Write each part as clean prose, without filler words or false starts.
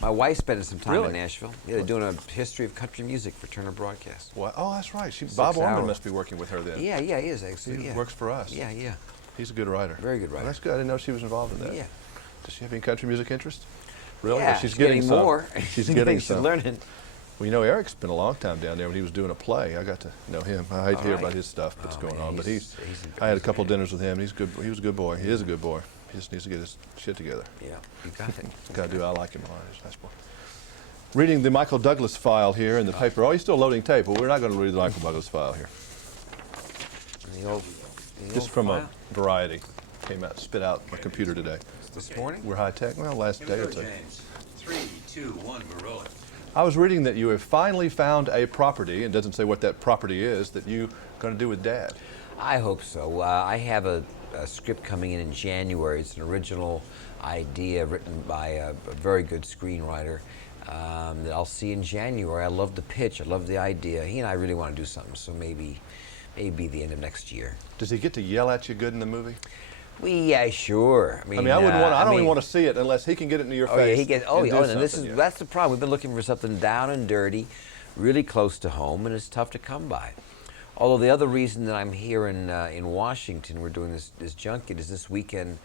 My wife spent some time Really? in Nashville. Yeah, they're doing a history of country music for Turner Broadcast. Well, oh, that's right. Bob 6 Orman hour. must be working with her then. Yeah, he is actually. He Yeah. works for us. Yeah, yeah. He's a good writer. Very good Well, writer. that's good. I didn't know she was involved in that. Yeah. Does she have any country music interest? Really? Yeah, Well, she's getting some. more. She's getting She's some. learning. Well, you know, Eric spent a long time down there when he was doing a play. I got to know him. I hate to hear right. about his stuff that's going man, on, but I had a he's couple great. dinners with him. He's good. He was a good boy. He is a good boy. He just needs to get his shit together. Yeah, you got it. Got to do. I like him a lot. He's a nice boy. Reading the Michael Douglas file here in the paper. Oh, he's still loading tape. Well, we're not going to read the Michael Douglas file here. This is from a Variety. Came out, spit out my computer today. This morning? We're high tech. Well, last day or two. James. 3, 2, 1, we're rolling. I was reading that you have finally found a property, and doesn't say what that property is, that you're going to do with Dad. I hope so. I have a script coming in January. It's an original idea written by a very good screenwriter that I'll see in January. I love the pitch. I love the idea. He and I really want to do something, so maybe the end of next year. Does he get to yell at you good in the movie? Yeah, sure. I mean, I wouldn't want. I don't even want to see it unless he can get it into your face. Yeah, he gets. and do And this is something, yeah. that's the problem. We've been looking for something down and dirty, really close to home, and it's tough to come by. Although the other reason that I'm here in Washington, we're doing this junket, is this weekend.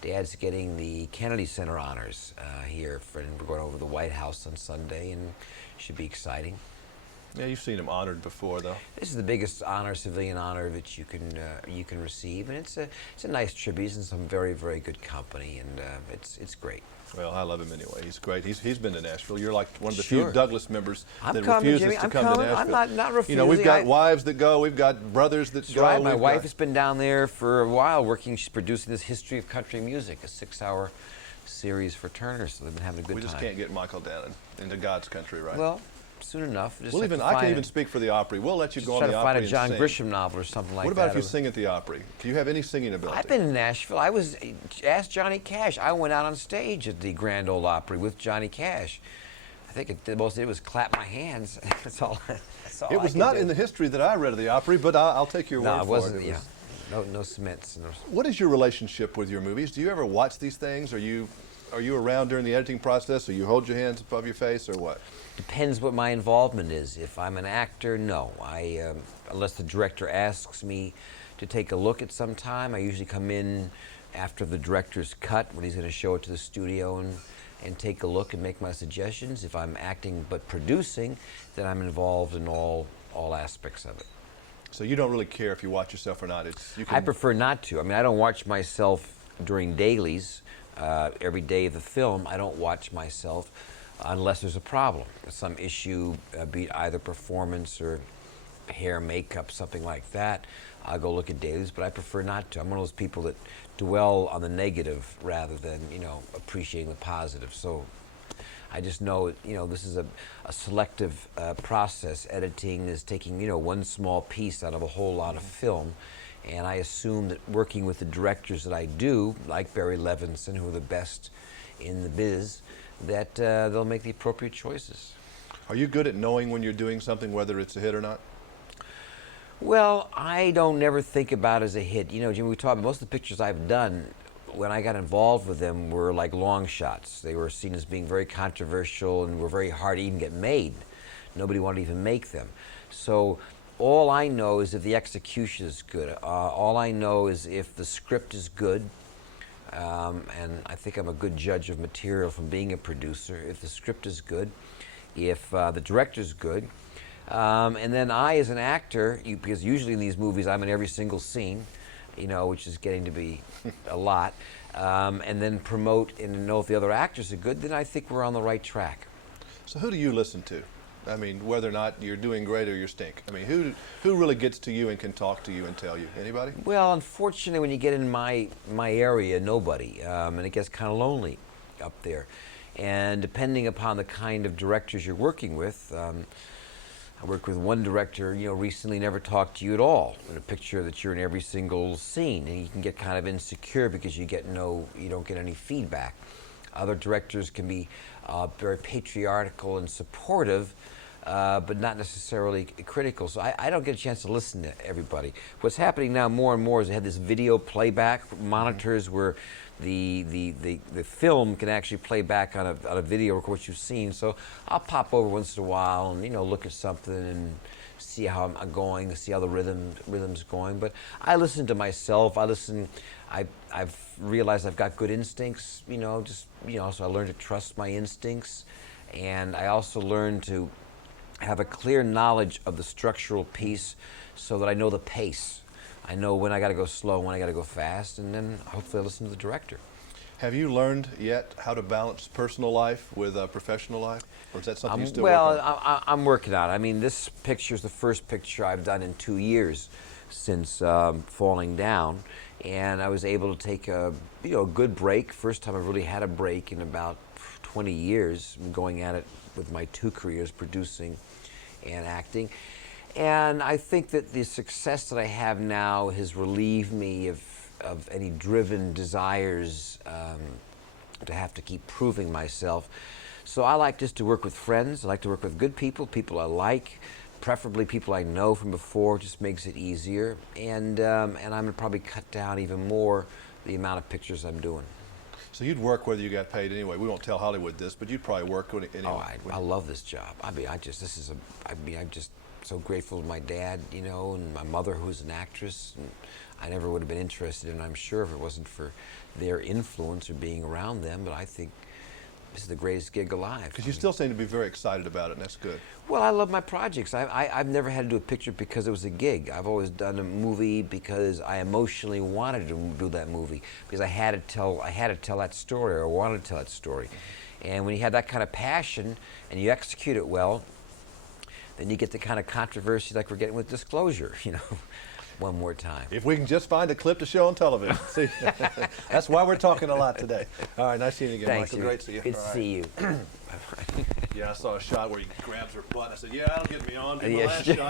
Dad's getting the Kennedy Center honors here, and we're going over to the White House on Sunday, and it should be exciting. Yeah, you've seen him honored before, though. This is the biggest honor, civilian honor, that you can receive, and it's a nice tribute. He's in some very, very good company, and it's great. Well, I love him anyway. He's great. He's been to Nashville. You're like one of the Sure. few Douglas members I'm that coming, refuses Jimmy. to I'm come coming. to Nashville. I'm not refusing. You know, we've got wives that go. We've got brothers that That's go. right. My we've wife got- has been down there for a while working. She's producing this history of country music, a 6-hour series for Turner. So they've been having a good We time. just can't get Michael down into God's country, right? Well, soon enough. Just we'll have even. to I can find even speak for the Opry. We'll let you just go try on the to Opry find a John and sing. Grisham novel or something like that. What about if you sing at the Opry? Do you have any singing ability? I've been in Nashville. Ask Johnny Cash. I went out on stage at the Grand Ole Opry with Johnny Cash. I think the most I did was clap my hands. That's all. It was not in the history that I read of the Opry, but I'll take your No, word it for wasn't. it. Yeah, no cements. No. What is your relationship with your movies? Do you ever watch these things? Are you around during the editing process, or you hold your hands above your face, or what? Depends what my involvement is. If I'm an actor, no. Unless the director asks me to take a look at some time, I usually come in after the director's cut when he's going to show it to the studio and take a look and make my suggestions. If I'm acting but producing, then I'm involved in all aspects of it. So you don't really care if you watch yourself or not. I prefer not to. I mean, I don't watch myself during dailies. Every day of the film, I don't watch myself unless there's a problem, some issue, be it either performance or hair, makeup, something like that. I'll go look at dailies, but I prefer not to. I'm one of those people that dwell on the negative rather than, appreciating the positive. So I just know, this is a selective process. Editing is taking, one small piece out of a whole lot of film. And I assume that working with the directors that I do, like Barry Levinson, who are the best in the biz, that they'll make the appropriate choices. Are you good at knowing when you're doing something, whether it's a hit or not? Well, I don't never think about it as a hit. Jimmy, we talked about most of the pictures I've done, when I got involved with them, were like long shots. They were seen as being very controversial and were very hard to even get made. Nobody wanted to even make them. So all I know is if the execution is good. All I know is if the script is good, and I think I'm a good judge of material from being a producer. If the script is good, if the director's good, and then I, as an actor, because usually in these movies I'm in every single scene, which is getting to be a lot, and then promote and know if the other actors are good, then I think we're on the right track. So who do you listen to? I mean, whether or not you're doing great or you stink. I mean, who really gets to you and can talk to you and tell you? Anybody? Well, unfortunately, when you get in my area, nobody, and it gets kind of lonely up there. And depending upon the kind of directors you're working with, I worked with one director, recently never talked to you at all. In a picture that you're in every single scene, and you can get kind of insecure because you don't get any feedback. Other directors can be very patriarchal and supportive, but not necessarily critical. So I don't get a chance to listen to everybody. What's happening now more and more is they have this video playback monitors where the film can actually play back on a video of what you've seen. So I'll pop over once in a while and look at something and see how I'm going, see how the rhythm's going. But I listen to myself. I've realized I've got good instincts. So I learned to trust my instincts, and I also learned to have a clear knowledge of the structural piece so that I know the pace. I know when I got to go slow, when I got to go fast, and then hopefully I listen to the director. Have you learned yet how to balance personal life with professional life, or is that something you still well, work on? I'm working on it. I mean, this picture is the first picture I've done in 2 years since falling down, and I was able to take a good break. First time I've really had a break in about 20 years. I'm going at it with my 2 careers, producing and acting. And I think that the success that I have now has relieved me of any driven desires to have to keep proving myself. So I like just to work with friends. I like to work with good people, people I like, preferably people I know from before. Just makes it easier. And I'm going to probably cut down even more the amount of pictures I'm doing. So you'd work whether you got paid anyway. We won't tell Hollywood this, but you'd probably work anyway. Oh, I love this job. I'm just so grateful to my dad, and my mother, who's an actress. And I never would have been interested in it, I'm sure, if it wasn't for their influence or being around them. But I think this is the greatest gig alive. Because you still seem to be very excited about it, and that's good. Well, I love my projects. I've never had to do a picture because it was a gig. I've always done a movie because I emotionally wanted to do that movie, because I had to tell that story, or wanted to tell that story. And when you have that kind of passion and you execute it well, then you get the kind of controversy like we're getting with Disclosure, one more time. If we can just find a clip to show on television. See, that's why we're talking a lot today. All right, nice seeing you again, Thanks, Michael. Great to see you. Good to see you. Yeah, I saw a shot where he grabs her butt. I said, yeah, that'll get me on. Do my Yes. last shot.